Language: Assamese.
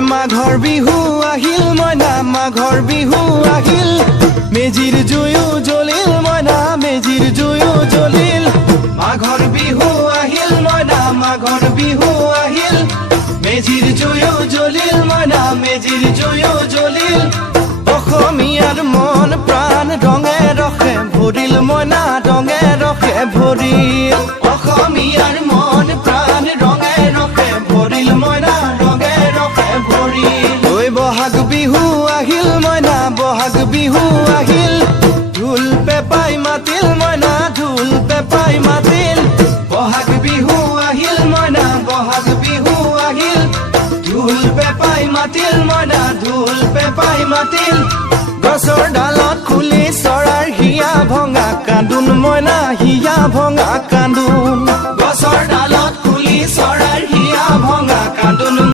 মাঘৰ বিহু আহিল মইনা মাঘৰ বিহু আহিল মেজিৰ জুয়ো জ্বলিল মইনা মেজিৰ জুয়ো জ্বলিল মাঘৰ বিহু আহিল মইনা মাঘৰ বিহু আহিল মেজিৰ জুয়ো জ্বলিল মইনা মেজিৰ জুয়ো জ্বলিল অসমীয়াৰ মন প্ৰাণ ৰঙে ৰসে ভৰিল মইনা ৰঙে ৰসে ভৰিল অসমীয়াৰ মন প্ৰাণ ৰঙে ৰসে ভৰিল মইনা ৰঙে ৰসে ভৰিল ঐ বহাগ বিহু আহিল মইনা বহাগ বিহু আহিল ঢোল পেপাই মাতিল মইনা ঢোল পেপাই মাতিল বহাগ বিহু আহিল মইনা বহাগ বিহু আহিল ঢোল পেপাই মাতিল মইনা ঢোল পেপাই মাতিল গছৰ ডালত খুলি চৰাৰ হিয়া ভঙা কান্দোন মইনা হিয়া ভঙা কান্দোন গছৰ ডালত খুলি চৰাৰ হিয়া ভঙা কান্দোন